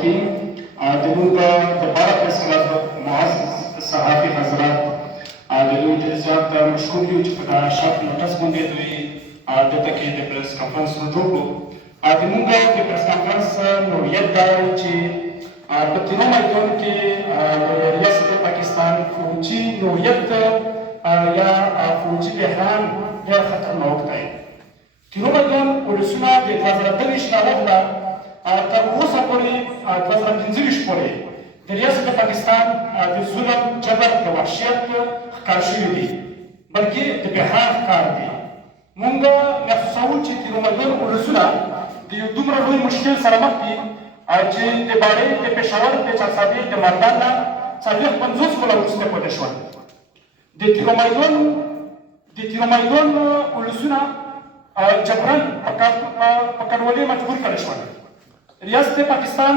خوښي زموږ د باره پریس کلب معزز صحافي حضرات د دوی ډېر زیات مشکور یو چې په دا شارټ نوټس باندې دوی دلته کې د پریس کنفرنس جوړ کړو. زموږ د پریس کنفرنس نوعیت دا و چې په تیرو میدان کې د ریاست پاکستان فوجي نوعیت یا فوجي بحران ډېر خطرناک دی. تیرو میدان ولسونه د 2023 نه وخته تر اوسه پورې 2025 پورې د ریاست پاکستان د ظلم، جبر، د وحشیت ښکار شوي دي، بلکې د بحران ښکار دي. موږ محسوسوو چې تیرو میدان ولسونه د یو دومره لوی مشکل سره مخ دي چې د باړې، د پېښور، د چارسابې، د مردان نه 450 کاله وروسته پاتې شول. د تیرو میدان ولسونه جبرن په کډوالۍ مجبور کړل شول. ریاست پاکستان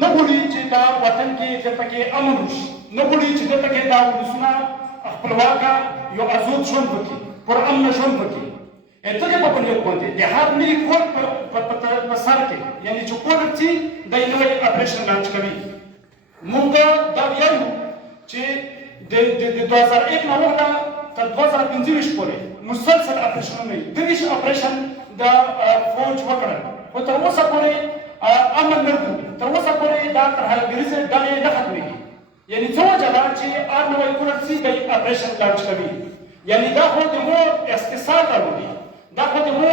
نه غواړي چې دا وطن کې دلته کې امن وشي، نه غواړي چې دلته کې دا ولسونه خپلواکه یو آزاد ژوند وکړي، پرامنه ژوند وکړي. دغه په بنیاد باندې د هر نوي کور په سر کې، یعنې چې کور چې دی نوی اپریشن لانچ کوي. موږ دا ویایو چې د 2001 نه وخته تر 2025 پورې مسلسل اپریشنونه وي. 23 اپریشن د فوج وکړل، خو تر اوسه پورې امن نه راغلی. تر اوسه پورې دا ترهګریزې ډلې نه ختمېږي. یعنې څه وجه ده چې هر نوی کور چې دی اپریشن لانچ کوي، یعنې دا خو د مو استحصال راوړي، دا خو د مو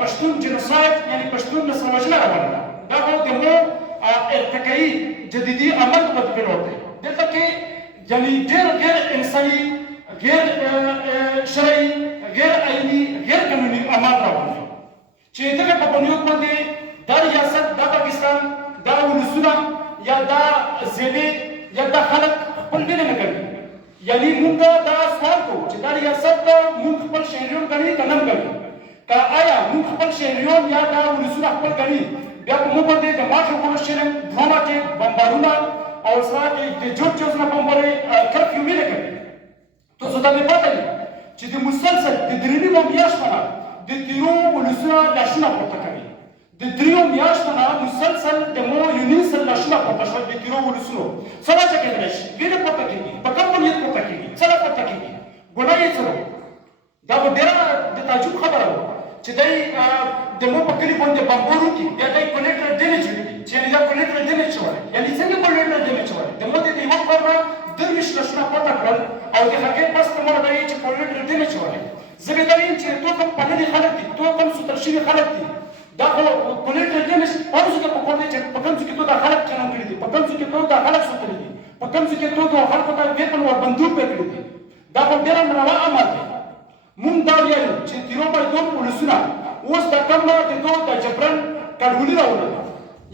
پښتون جنوساید، یعنې پښتون نسل وژنه روانه ده، دا خو د مو ارتقایي جدیدي عمل په پیلوټ دی. دلته کې یعنې ډېر غیر انساني، غیر شرعي، غیر آئیني، غیر قانوني عمل روان دی چې دغه په بنیاد باندې دا ریاست، دا پاکستان، دا ولسونه یا دا ضلعې یا دا خلک خپل وینه نه کوي. یعنې موږ دا سوال کوو چې دا ریاست موږ خپل شهریان ګڼي که نه ګڼي؟ که آیا موږ خپل شهریان یا دا ولسونه خپل ګڼي، بیا په موږ باندې د مارچ 19 درونه کې بمبارونه او سره کې د جوړ نه بمبارۍ کرفیو ویلې کوي. تاسو ته مې پته وي چې د مسلسل د 3 میاشتو نه د تیرو ولسونه لاشونه پورته کوي. د 3 میاشتو نه مسلسل د مو 19 لاشونه پورته شول د تیرو ولسونو. څه وجه کېدلی شي؟ وینه پورته کېږي، په کوم بنیاد پورته کېږي، څه پورته کېږي؟ ګناه یې څه ده؟ دا به ډېره د تعجب خبره وه چې دی د مو په کلي باندې بمبار وکړي، بیا دی کولیټرل ډیمیج وکړي چې یعنې دا کولیټرل ډیمیج شوی. یعنې څنګه کولیټرل ډیمیج شوی؟ د مو د یوه کور نه 23 لاشونه پورته کړل او د هغې بس ته مو راته وایي چې کولیټرل ډیمیج شوی. زه به دا وایم چې تو کوم پاللي خلک دي، تو کوم سوتل شوي خلک دي، دا خو کولیټرل ډیمیج هغو ځای کې پکار دی چې په کوم ځای کې تو دا خلک چلن کړي دي، په کوم ځای کې تو دا خلک سوتلي دي، په کوم ځای کې تو د خلکو ته ویپن ور بندوق ورکړي دي. دا خو ډېره ناروا عمل دی. موږ دا ویایو چې تیرو میدان ولسونه اوس دا کومه د دو د جبرن کډوالي راوړله،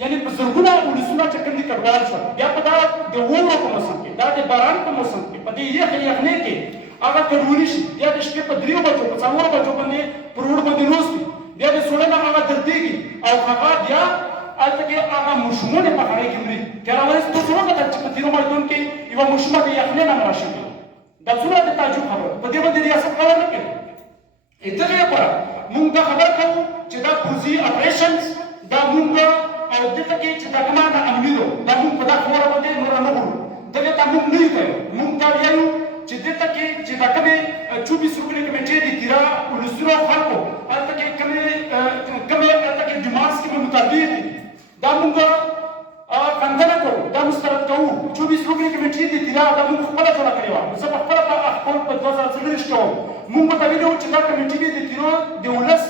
یعنې په زرګونه ولسونه چې کوم دي کډوال شول. بیا په دا د واورو په موسم کې، دا د باران په موسم کې، په دې یخنۍ کې هغه کډوالي شي. بیا د شپې په 3 بجو په 4 بجو باندې پر روډ باندې ناست وي، بیا د سوړه نه هغه دردېږي او هغه بیا هلته کې هغه ماشومان یې په هغې کې مري. تېره ورځ تاسو وکتل چې په تیرو میدان کې یوه ماشومه د یخنۍ نه مړه شوې. دا څومره د تعجب خبره ده. په دې باندې ریاست کار نه کوي. دغې لپاره موږ دا خبره کوو چې دا پوځي اپریشنز دا موږ او دلته کې چې دا کومه ناامني ده دا موږ په دا خبره باندې نوره نه غواړو. دغې ته موږ نه یو کوو. موږ دا وایو چې دلته کې چې دا کومې 24 روپۍ کمیټې د تیرا ولسونو خلکو هلته کې کومې هلته کې ډیمانډز کې به مطابق دي، دا موږ خندنه کوو، دا مسترد کوو. 24 روپۍ کمیټې د تیرا دا موږ خپله جوړه کړې وه. زه په خپله خپل په 2024 کې وم. موږ ورته ویلي وو چې دا کمیټې د تیرو د ولس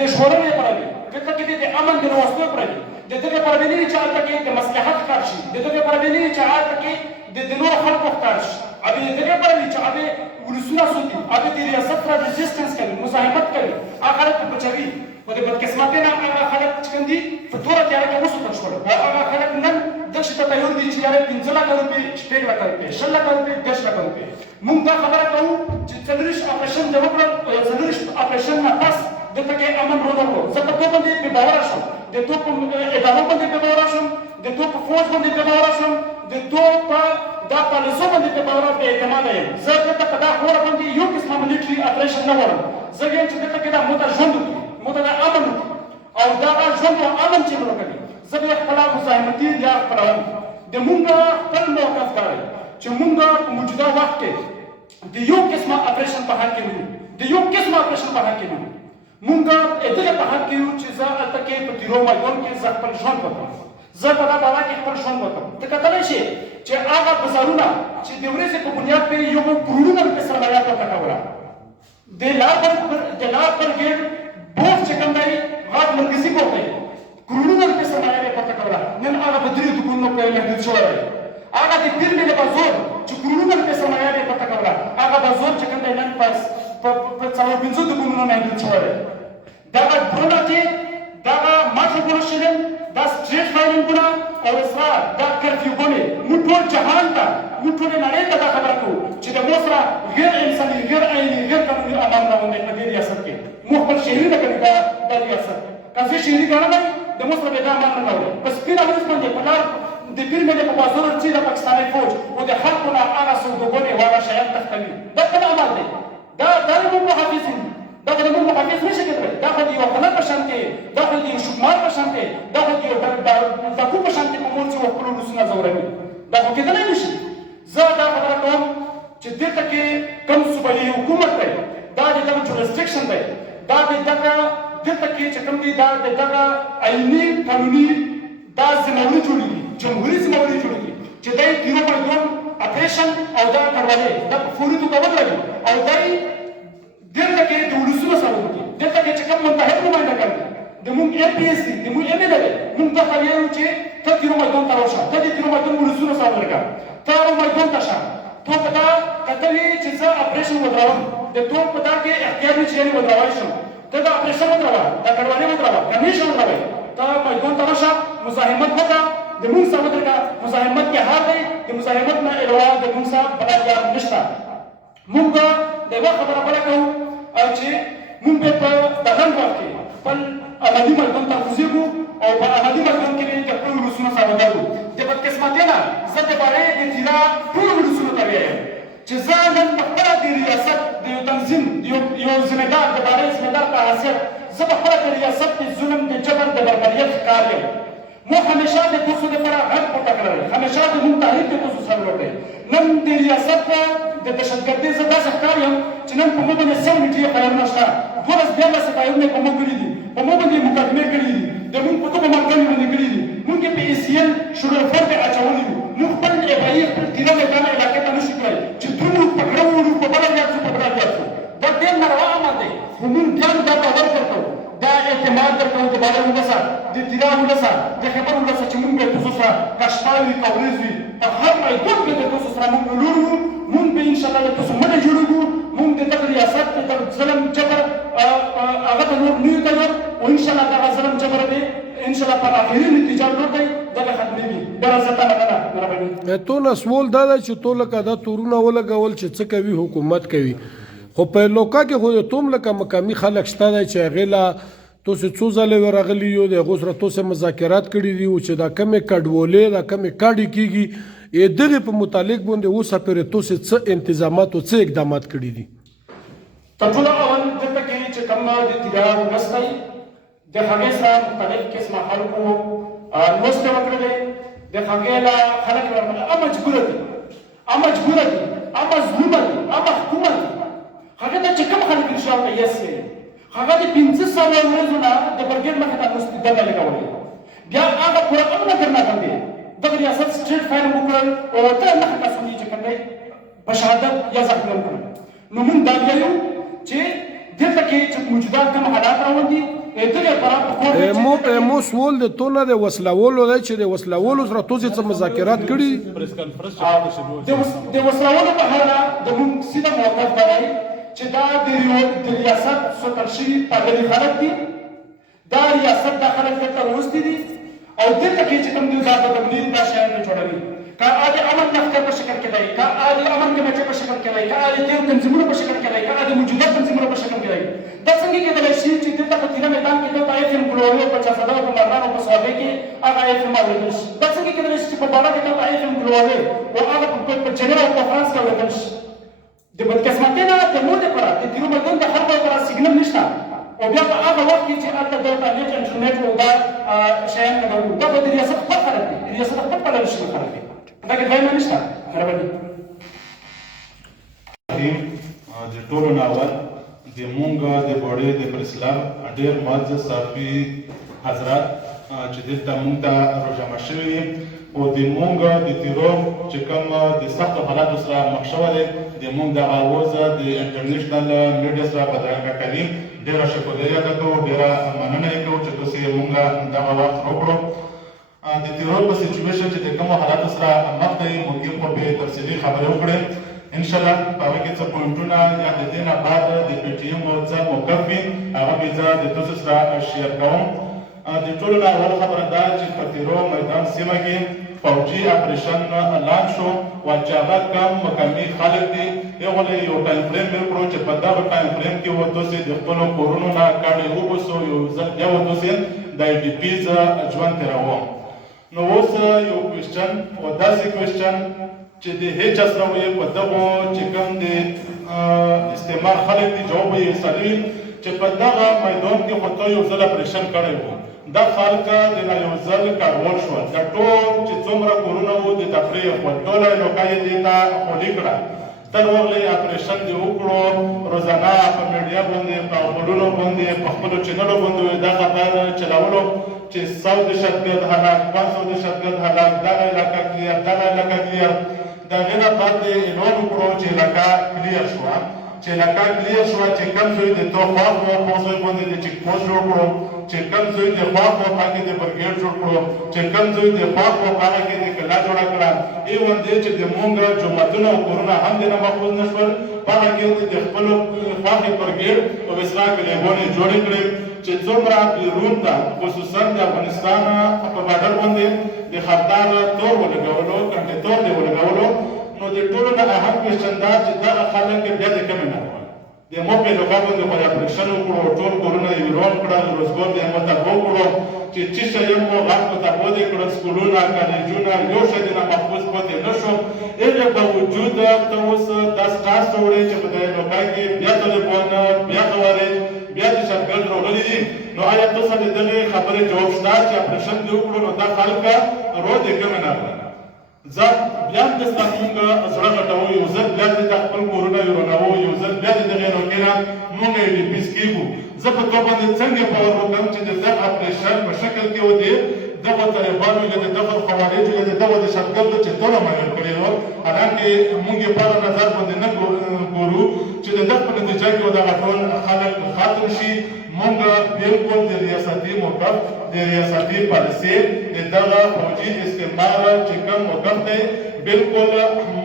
د ژغورنې لپاره وي، دلته کې د امن د راوستو لپاره وي، د دغې لپاره ویلي وي چې هلته کې د مصلحت کار شي، د دغې لپاره ویلي وي چې هلته کې د نورو خلکو ښکار شي، هغې د دغې لپاره وي چې هغې ولسونه ساتي، هغې د ریاست سره رزسټنس کوي، مزاحمت کوي، هغه خلک په بچوي. خو د بدقسمتۍ نه هغه خلک چې کوم دي په توره تیاره کې وسوتل شول او هغه خلک نن دغسې ته تیار دي چې یاره 15 لکه روپۍ، 6 لکه روپۍ، 6 لکه روپۍ، 10 لکه روپۍ. موږ دا خبره کوو چې 40 اپریشن د وکړل، 40 اپریشن نه پس دلته کې امن ورغلو. زه په دې باندې بې باوره شوم، د دو په ادارو باندې بې باوره شوم، د دو په فوج باندې بې باوره شوم، د دو په دا پالیسو باندې بې باوره بې اعتماده یم. زه دلته په دا خبره باندې یو قسمه ملیټري اپریشن نه غواړم. زه وایم چې دلته کې دا موږ ته ژوند وکړي، موږ ته دا امن وکړي او دا ژوند او امن چې موږ کوي. زه به خپله مزاحمتي یا خپلوم د مونږ خپل موقف دا دی چې مونږ په موجوده وخت کې د یو قسمه اپریشن په حال کې نه یو د یو قسمه اپریشن په حال کې نه یو مونږ دغه په حال کې یو چې زه هلته کې په تیرو میدان کې زه خپل ژوند وکړم زه په دا بالا کې خپل ژوند وکړم ته کتلی شې چې هغه بازارونه چې د ورځې په بنیاد پې یو کروڑونه روپۍ سرمایه ورته کوله د لار پر ګیټ بوف چې کوم دی غټ مرکزي کور دی کروڑونه روپۍ سرمایه یې ورته کوله نن هغه په درې دوکانونو پورې محدود شوی دی هغه د پیر مېلې بازار چې کروڑونه روپۍ سرمایه یې ورته کوله هغه بازار چې کوم دی نن په 450 دوکانونو محدود شوی دی دغه ډرونه چې دغه ماټروپولس شلن دا سټریټ فایلینګونه او اسرار دا کرفیوګونه موږ ټول جهان ته موږ ټولې نړۍ ته دا خبره کوو چې د مو سره غیر انساني غیر عیني غیر قانوني عمل روان دی په دې ریاست کې موږ خپل شهري نه کوي دا ریاست که زه شهري ګڼلی د مو سره به دا عمل نه کوو په سپینه ورځ باندې په لار د پیر مېلې په بازار چې د پاکستاني فوج او د خلکو نه هغه سوداګرې والا شیان تښتوي دا کوم عمل دی دا زموږ محافظ دي دا خو زموږ محافظ نشي کېدلی دا خو د یو غله په شان دی دا خو د یو شکمار په شان دی دا خو د یو ډاکو په شان دی په مور چې خپل ولسونه ځوروي دا خو کېدلی نشي زه دا خبره کوم چې دلته کې کوم صوبایي حکومت دی دا د دغه جورسډکشن دی دا د دغه دلته کې چې کوم دی دا د دغه عیني قانوني دا ذمهوري جوړېږي جمهوري ذمهوري جوړېږي چې دی تیرو میدان اپریشن او دا کړولې دا په فوري توګه ودرېږي او دی دلته کې د ولسونو سره وکړي دلته کې چې کوم منتخب نمایندګان دي د مونږ ایم پی ایس دي د مونږ ایم ایل دی مونږ ته وایو چې ته تیرو میدان ته راشه ته د تیرو میدان ولسونو سره ورګه ته میدان ته شه تو په دا کتلې چې زه اپریشن ودروم د تو په دا کې اختیار نه چې ودروای شم ته دا اپریشن ودروه دا کډوالي ودروه کمیشن ودروي ته میدان ته راشه مزاحمت وکړه د مونږ سره ودرګه مزاحمت کې حال دی د مزاحمت نه علاوه د مونږ سره بل یار نشته مونږ د یوه خبره بله کوو چې مونږ به په دغه وخت کې خپل عملي میدان ته کوزېږو او په عملي میدان کې به د خپلو ولسونو سره ودرېږو د بدقسمتۍ نه زه د بارې د تیرا ټولو ولسونو ته وایم چې زه نن په خپله د ریاست د یو تنظیم یو ذمهدار د بارې ذمهدار په حیثیت زه په خپله د ریاست د ظلم د جبر د بربریت ښکار یم مو همیشه د تاسو لپاره غږ پورته کړی همیشه د مونږ تحریک د تاسو سره وکړی نن د ریاست د دهشتګردۍ زه داسې ښکار یم چې نن په موږ باندې 100 میټرې فایرونه شته 12 فایرونه په موږ کړي دي په موږ باندې مقدمې کړي دي د موږ په دغو ملګرو باندې کړي دي موږ یې په ACL شروع فرد اچولي دي موږ خپل ابایي خپل تیره میدان علاقې ته نشو کړی چې درومو په ګړه وړو په بله زیات شو په بله زیات شو دا ډېر ناروا عمل دی خو موږ بیا هم دا باور درکوو دا اعتماد درکوو د بادل ولسه د تیرا ولسه د خیبر ولسه چې موږ به تاسو سره که شپه وي که ورځ وي په هر میدان کې د تاسو سره موږ ولاړ وو موږ به انشاءالله د تاسو مړه جوړېږو موږ د دغه ریاست د دغه ظلم جبر هغه ته نور نه یو تیار او انشاءالله دغه ظلم جبر دی انشاءالله په آخري نتیجه لور دی دغه ختمېږي ډېره زیاته مننه مهرباني تو نه سوال دا ده چې تو لکه دا تورونه ولګول چې څه کوي حکومت کوي خو په لوکا کې خو توم لکه مقامي خلک شته دی چې هغې له تاسو څو ځلې ورغلي یو د هغو سره تاسو مذاکرات کړي دي چې دا کمې کډوالۍ دا کمې کاډې کېږي دغې په متعلق باندې اوسه پورې تاسو څه انتظامات او څه اقدامات کړي دي تر ټولو اول دلته کې چې کوم د تیرا ولس دی د هغې سره مختلف قسمه خلکو لوستې وکړلې د هغې له خلک مجبوره دي مظلومه دي حکومت دي هغه ته چې کوم خلک انشاءالله یس ویلي هغه د 15 سوه ورځو نه د برګېډ مخې ته دنده لګولې بیا هغه پوره امن درنه باندې دغه ریاست سټریټ فایرینګ وکړل او ته نهه کسان چې کوم دی په شهادت یا زخمیان کړل نو موږ دا وایو چې دلته کې چې موجوده کوم حالات روان دي دغه لپاره په کور کې مو سوال د تو نه د وسلولو دی چې د وسلولو سره تاسو څه مذاکرات کړي د وسلولو په اړه د موږ سیده موقف دا دی چې دا د ریاست سوتل شوي پادري خلک دي دا ریاست دا خلک دلته راوستي دي او دلته کې چې کوم دی دا په تبلیغ دا شیان نه جوړوي که د امن دفتر په شکل کې دی که د امن کمیټې په شکل کې دی که د تیرو تنظیمونو په شکل کې دی که د موجوده تنظیمونو په شکل کې دی دا څنګه کېدلی شي چې دلته په تیره میدان کې دلته ایفم ګلوالي او په چاسدو په مردانو په صحابې کې هغه ایفم اورېدل شي دا څنګه کېدلی شي چې په بالا کې دلته ایفم ګلوالي او هغه په جنیوا او په فرانس کې اورېدل شي د بدقسمتۍ نه د مور دپاره د تیرو میدان د خلکو لپاره سیګنل نشته او بیا په هغه وخت کې چې هلته دلته نیټ انټرنیټ او دا شیان کول دا خو د ریاست خپل خلک دي د ریاست خپل خلک نشي خلک دي دا کې دویمه نشته مهرباني د ټولو نه اول د مونږ د بوډۍ د پرسلام ډېر معزز صافي حضرات چې دلته مونږ ته راجمع شوي او د مونږ د تیرو چې کوم د سختو حالاتو سره مخ شوی دی د مونږ د آواز د انټرنیشنل میډیا سره بدرګه کوي ډېره شکریه ده کوو ډېره مننه یې کوو چې تاسې مونږ دغه وخت راکړو د تیرو په سچویشن چې د کومو حالاتو سره مخ دی مونږ یې خو بې تفصیلي خبرې وکړې انشاءالله په هغه کې څه پوینټونه یا د دې نه بعد د پی ټي ایم څه موقف وي هغه به زه د تاسو سره شیر کوم د ټولو نه اول خبره دا چې په تیرو میدان سیمه کې فوجي اپریشن اعلان شو او چې هغه کم مقامي خلک دي هغو له یو ټایم فریم ورکړو چې په دغه ټایم فریم کې و تاسې د خپلو کورونو نه کاڼې وباسو یو ځل بیا و تاسې د آی ډي پیز ژوند تېروو نو اوس یو کوېسچن او داسې کوېسچن چې د هیڅ سره وي په دغو چې کوم د استعمار خلک دي جواب یې سړي چې په دغه میدان کې خو ته یو ځل اپریشن کړی و دا خلک د یو ځل کارول شول دا ټول چې څومره کورونه وو د تفریح خپل ټوله لوکه یې دې ته خولي کړه تر ورغلی اپریشن دې وکړو روزانه په میډیا باندې په خبرونو باندې په خپلو چینلو باندې دا خبر چلاولو چې 100 دهشتګرد هلاک 500 دهشتګرد هلاک دغه علاقه کلیر دغه علاقه کلیر د هغې نه بعد یې اعلان وکړو چې علاقه کلیر شوه چې علاقه کلیر شوه چې کوم ځای د تو خواف و په ځای باندې د چیک پوسټ جوړ کړو چې کوم ځای د خواف و په هغې د برګیډ جوړ کړو چې کوم ځای د خواف و په هغه کې د کلا جوړه کړه ایون دی چې د مونږ جوماتونه او کورونه هم د نه محفوظ نه شول په هغه کې د خپلو خواښې برګیډ او وسلا کلیګانې جوړې کړې چې څومره بیرون ته خصوصا د افغانستان په بارډر باندې د خطر تور ولګولو کنټ تور دی ولګولو نو د ټولو نه اهم کوېسچن دا چې دغه خلک بیا د کمې نه د مو په لوګا باندې خو اپریشن وکړو ټول کورونه یې ویرون کړل روزګار د مو تبو کړو چې شی یې مو غږ په تبو دې کړل سکولونه کالجونه یو شی نه محفوظ پاتې نه شو هغه په وجود ته اوس د سټار سټوري چې په لوګا کې بیا طالبان بیا خوارج بیا د شرګرد راغلي دي نو آیا تاسو د دغه خبرې جواب شته چې اپریشن دې وکړو نو دا خلک رو دې کمې نه زه بیا د ستاسو زړه غټوو یو ځل بیا د خپل کورونه یورنوو یو ځل بیا د دغې نوکې نه مونږ یې ډیپیس کېږو زه په تو باندې څنګه باور وکړم چې د دغه اپریشن په شکل کې ودې دغه طالبانو یا د دغه خوارجو یا د دغه دهشتګردو چې ټوله معیار کړې وه حالانکې مونږ یې په هغه نظر باندې نه ګورو چې د دغه په نتیجه کې دغه ټول خلک ختم شي مونږ بالکل د ریاستي موقف د ریاستي پالیسۍ د دغه فوجي استعمار چې کوم موقف دی بالکل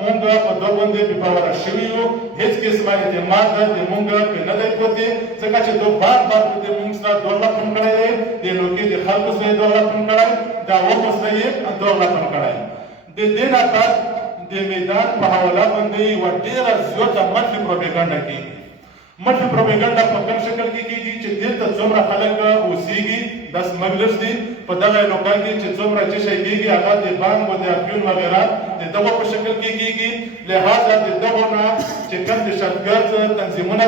مونږ په دغه باندې بې باوره شوي یو هېڅ قسمه اعتماد د مونږ پرې نه دی پاتې ځکه چې دو بار بار د مونږ سره دولتون کړی دی د لوکې د خلکو سره یې دولتون کړی د عوامو سره یې دولتون کړی د دې نه بعد د میدان په حواله باندې یوه ډېره زیاته منفي پروپیګنډه کېږي منفي پروپیګنډه په کوم شکل کې کېږي چې دلته څومره خلک اوسېږي دا سمګلرز دي په دغه علاقه کې چې څومره څه شی کېږي هغه د بانک او د افیون وغیره د دغو په شکل کې کېږي لهذا د دغو نه چې کوم دهشتګرد تنظیمونه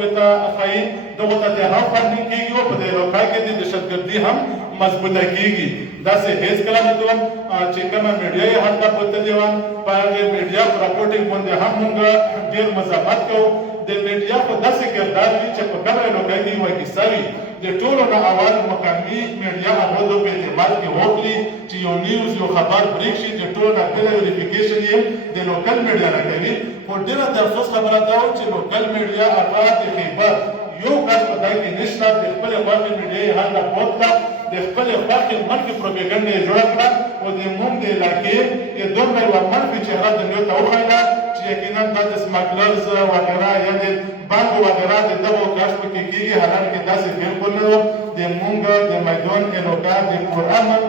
ورته ښایي دغو ته د هم فنډینګ کېږي او په دې علاقه کې د دهشتګردي هم مضبوطه کېږي داسې هېڅ کله نه دوم چې کومه میډیا یې هلته پرتلې وه په هغې میډیا په راپورټینګ باندې هم موږ ډېر مزاحمت کوو د میډیا په داسې کردار وي چې په کومه علاقه کې یوه کیسه وي د ټولو نه اول مقامي میډیا هغو په اعتماد کې واخلي چې یو نیوز یو خبر بریک شي د ټولو نه بله ویریفیکیشن یې د لوکل میډیا نه کوي خو ډېره د افسوس خبره دا وه چې لوکل میډیا هغه د خیبر یو کس په دای کې نشته د خپلې خوښې میډیا یې هلته پوت کړه د خپلې خوښې منفي پروپیګنډه یې جوړه کړه او د مونږ د علاقې یې دومره یوه منفي چهره دنیا ته وښایله چې یقینا دا د سمګلرز وغیره یا د بانک وغیره د دغو کشف کې کېږي حالانکې داسې بالکل نه و د مونږ د میدان علاقه د پرامن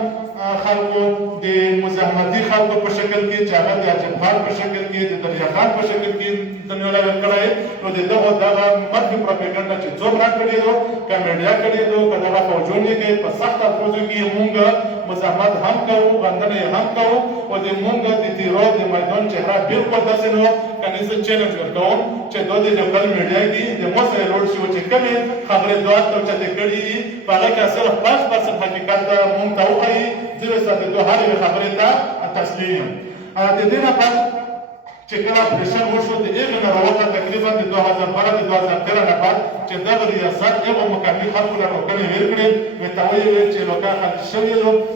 خلکو د مزاحمتي خلکو په شکل کې چې هغه د عجب خان په شکل کې د دریا خان په شکل کې دنیا لګل کړی نو د دغه منفي پروپیګنډه چې څومره کړې ده که میډیا کړې ده که دغه فوجون یې کوي په سخت الفاظو کې مونږ مزاحمت هم کوو غندنه یې هم کوو او د مونږ د تیرو د میدان چهره بالکل داسې نه کني زه چیلنج ورکوم چې دوی د لوکل میډیا کې د مو سره لوړ شي چې کومې خبرې دوه توچته کړي دي په هغه کې صرف 5% حقیقت مونږ ته وایي زه سره دوه هغه خبرې ته تسلیم د دې نه بعد چې کله اپریشن وشو د هغې نه راوخته تقریبا د 2012 د 2013 نه بعد چې دغه ریاست هغو مقامي خلکو له ټوکنې هېر کړې ورته ویې چې لوکا خلک شوي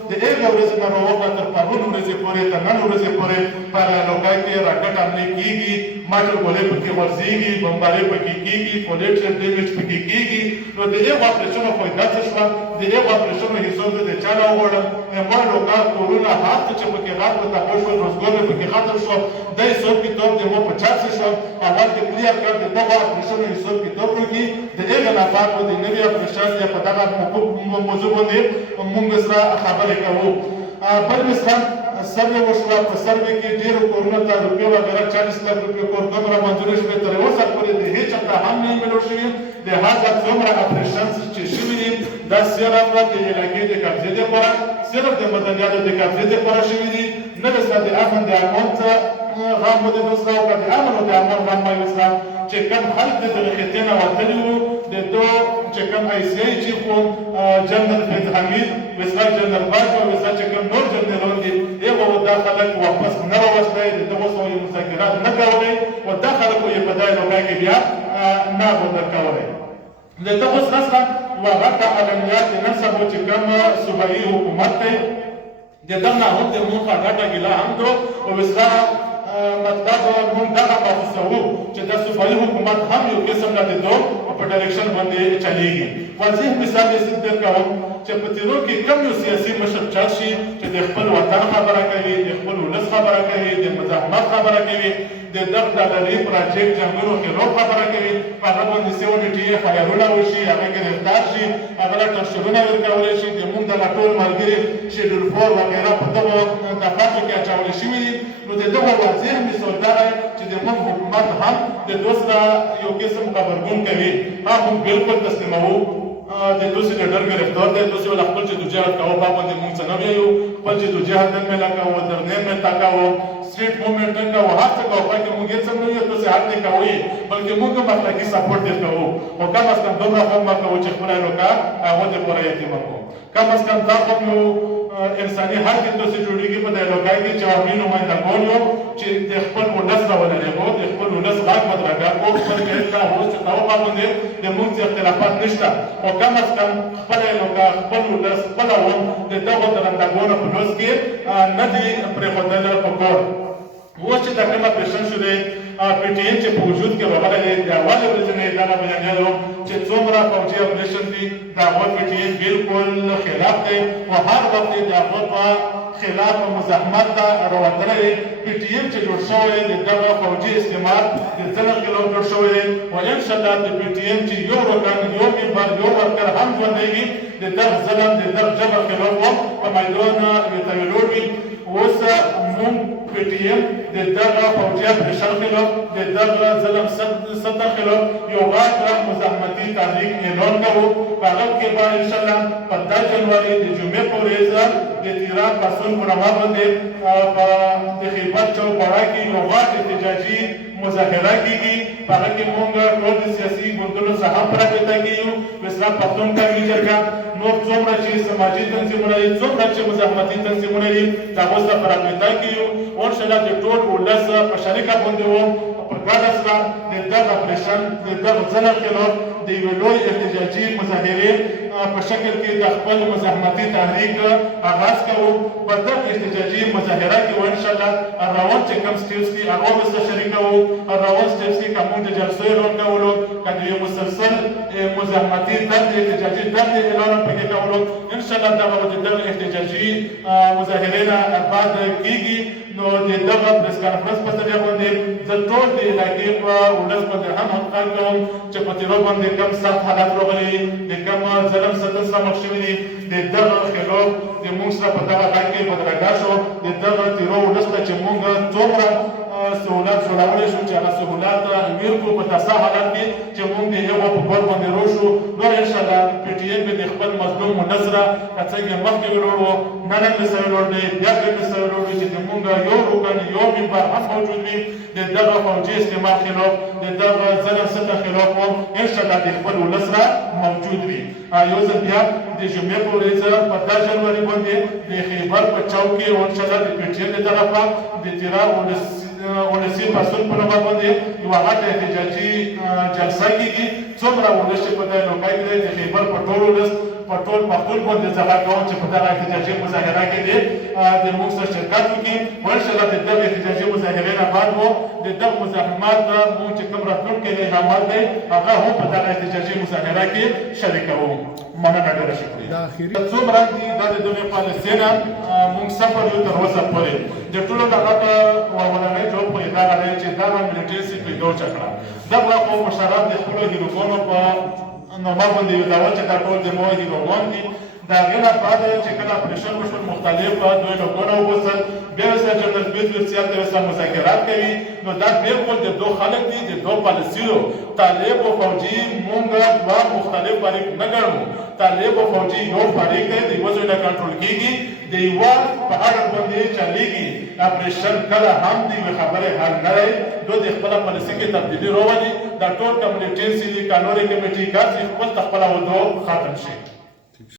دي د هغې ورځې نه راوخته تر پرون ورځې پورې تر نن ورځې پورې په لوکا کې راکټ حملې کېږي ماټر ګولۍ پکې غورځېږي بمبارۍ پکې کېږي کولیټرل ډیمیج پکې کېږي نو د هغو اپریشنو فایده څه شوه د هغو اپریشنو حساب زه د چا نه وغواړم ما لوکا کورونه هر څه چې پکې غټ په تپو شول روزګار مې پکې ختم شو دا حساب کتاب د مو په چاپ څه شو اول د کلیر کړ د دغو اپریشنو حساب کتاب وکړي د هغې نه بعد به د نوي اپریشن یا په دغه موضوع باندې موږ سره خبرې کوو بل مثال سروې وشوه په سروې کې ډېرو کورونو ته روپۍ وغیره 40 لک روپۍ کور دومره منظورې شوې تر اوسه پورې د هېچ چاته هم نه میلو شوي د هغه څومره اپریشنز چې شوي دي دا صرف د علاقې د قبضې دپاره صرف د مدنیانو د قبضې دپاره شوي دي نه د سره د امن د امان څه غم مو د وسله او که د امن او د امان غم مو وسله چې کوم خلک د دغه خطې نه وتلي وو د دو چې کوم آی سی آی چیف وو جنرال فیض حمید وسله جنرال باج او وسله چې کوم نور جنرالان دي هغو دا خلک واپس نه راوستلی د دغو سره یې مذاکرات نه کولی او دا خلکو یې په دغه لوکا کې بیا نه بوده کولی د دغو څخه یوه غټه عملیات د نن سبا چې کوم صوبایي حکومت دی د دغه نه هم د موږ غټه ګیله هم دو او وسله مطلب موږ دغه محسوسوو چې د صوبایي حکومت هم یو قسم نه د دو په ډایرکشن باندې چلیږي واضح مثال یې درکوم چې په تیرو کې کم یو سیاسي مشر چاپ شي چې د خپل وطن خبره کوي د خپل ولس خبره کوي د مزاحمت خبره کوي د دغه ډالري پراجیکټ جنګونو خلاف خبره کوي په هغه باندې سیونټي خیالونه وشي هغه ګرفتار شي هغه له ټرشرونه ورکولی شي د موږ دغه ټول ملګري شیډول 4 وغیره په دغو دفاترو کې اچولی شوي دي نو د دغو واضح مثال دا دی چې د موږ حکومت هم د دوی سره یو قسم غبرګون کوي هم موږ بالکل تسلیموو د دوی لیډر ګرفتار دی دوی ول خپل جدوجہد کوو په باندې موږ څه نه ویو خپل جدوجہد نن مې لکوو درنې مې تاکاوو street movement का वहां तक होगा कि मुझे सब नहीं तो से हाथ नहीं कहोई बल्कि मुझे मतलब की सपोर्ट देते हो और कम से कम दोनों फॉर्म का वो चेक लोका वो दे पूरा यतीम को कम से कम दाखम नो इंसानी हक तो से जुड़ेगी पता है लोका की चावमीन नुमाइंदा बोलियो چې د خپل ولس راولري وو د خپل ولس غږ مدرګه او خپل کېدا هو چې نو باندې د موږ اختلافات نشته او کم از کم خپل لوکا خپل ولس خپل و د دغه درندګونو په لوس کې نه دی پرې خدای په کور و چې د کومه پېښه شوې پی ټی ایم چې په وجود کې راغلی د اول ورځې نه دا بیانېدو چې څومره فوجي اپریشن دي د هغه پی ټی ایم بالکل خلاف دی او هر وخت د هغه په خلاف مزاحمت ته راوتلی پی ټی ایم چې جوړ شوی د دغه فوجي استعمار د ظلم خلاف جوړ شوی دی او انشاءالله د پی ټی ایم چې یو رکن یو ممبر یو ورکر هم ژوندی د دغه ظلم د دغه جبر خلاف په میدان ویتاویلوړ وي اوس موږ پی ټی ایم د دغه فوجي اپریشن خلاف د دغه ظلم سطح خلاف یو غټ مزاحمتي تحریک اعلان کوو په هغه کې به انشاءالله په 10 جنوري د جمعې په ورځ د تهران پاسون پرما باندې د خیبر چوکاړه کې یو غټ احتجاجي مظاهره کېږي په هغه کې موږ ټول سیاسي ګوندونو څخه پرابطه کېږو اسلام پښتون قومي جرګه نور څومره چې سماجي تنظیمونه دي څومره چې مزاحمتي تنظیمونه دي د هغو سره پرابطه کېږو او انشاءالله د ټول ولس په شریکه باندې وو په ګډه سره د دغه اپریشن د دغه ظلم خلاف د یوې لوی احتجاجي مظاهرې په شکل کې د خپل مزاحمتي تحریک آغاز کوو په دغه احتجاجي مظاهره کې انشاءالله روان چې کوم سټیپس دي هغه به سره شریکوو روان سټیپس کې کوم د جلسو اعلان کولو که د یو مسلسل مزاحمتي طرز احتجاجي طرز اعلان پکې کولو انشاءالله دغه به د دغه احتجاجي مظاهرې نه بعد کېږي نو د دغه پریس کانفرنس په ذریعه باندې زه ټول د علاقې په ولس باندې هم همکار کوم چې په تیرو باندې کم سخت حالات راغلي د کم ظلم سطح سره مخ شوي دي د دغه خلاف د موږ سره په دغه غږ کې بدرګه شو د دغه تیرو ولس ته چې موږ څومره سهولت جوړولی شو چې هغه سهولت ویر کړو په داسې حالت کې چې موږ د هغو په ګور باندې رو شو. نور انشاءالله پی ټي ایم د خپل مظلوم منظره که څنګه مخکې وروړ و نن هم داسې وروړ دی بیا بیا داسې وروړ دی چې زموږ یو رکن یو منبر هم موجود وي د دغه فوجي استعمال خلاف د دغه ظلم ستر خلاف هم انشاءالله د خپل ولس را موجود وي. یو ځل بیا د جمعې په ورځ په 10 جنوري باندې د خیبر په چوک کې انشاءالله د پی ټي ایم د طرفه د تیرا ولسي پاڅون په نوم باندې یوه غټه احتجاجي جلسه کېږي. څومره ولس چې په دې لوکای کې دی د خیبر په ټول ولس په ټول پښتون باندې زغر کوم چې په دغه احتجاجي مظاهره کې دی د موږ سره شرکت وکړي. انشاءالله د دغه احتجاجي مظاهرې نه بعد مو د دغه مزاحمت موږ چې کوم راتلونکی الهامات دی هغه هم په دغه احتجاجي مظاهره کې شریکوو. مننه ډېره شکریه. څومره دي دا د دغې پالیسۍ نه موږ سفر یو تر اوسه پورې د ټولو دغه ولنۍ جواب خو یې دغه دی چې دغه ملیټنسي پیدا وچه کړه. دغه خو مشران د خپلو هیروګانو په نومه باندې یو ډول چې دا ټول د مو هیروګان دي. د هغې نه بعد چې کله اپریشن وشول مختلف دوی لوګونه ووسل بیا ورسره جنرال بیس ورسیات ورسره مذاکرات کوي. نو دا بالکل د دو خلک دي د دو پالیسیو طالب او فوجي مونږ دوه مختلف فریق نه ګڼو. طالب او فوجي یو فریق دی د یوه ځای نه کنټرول کېږي د یوه په اړه باندې چلیږي. اپریشن کله هم د یوې خبرې حل نه دی. دوی د خپله پالیسي کې تبدیلي راولي. دا ټول کمیونټي سي دي کانوري کمیټي کار چې خپل ته خپله ودو ختم شي.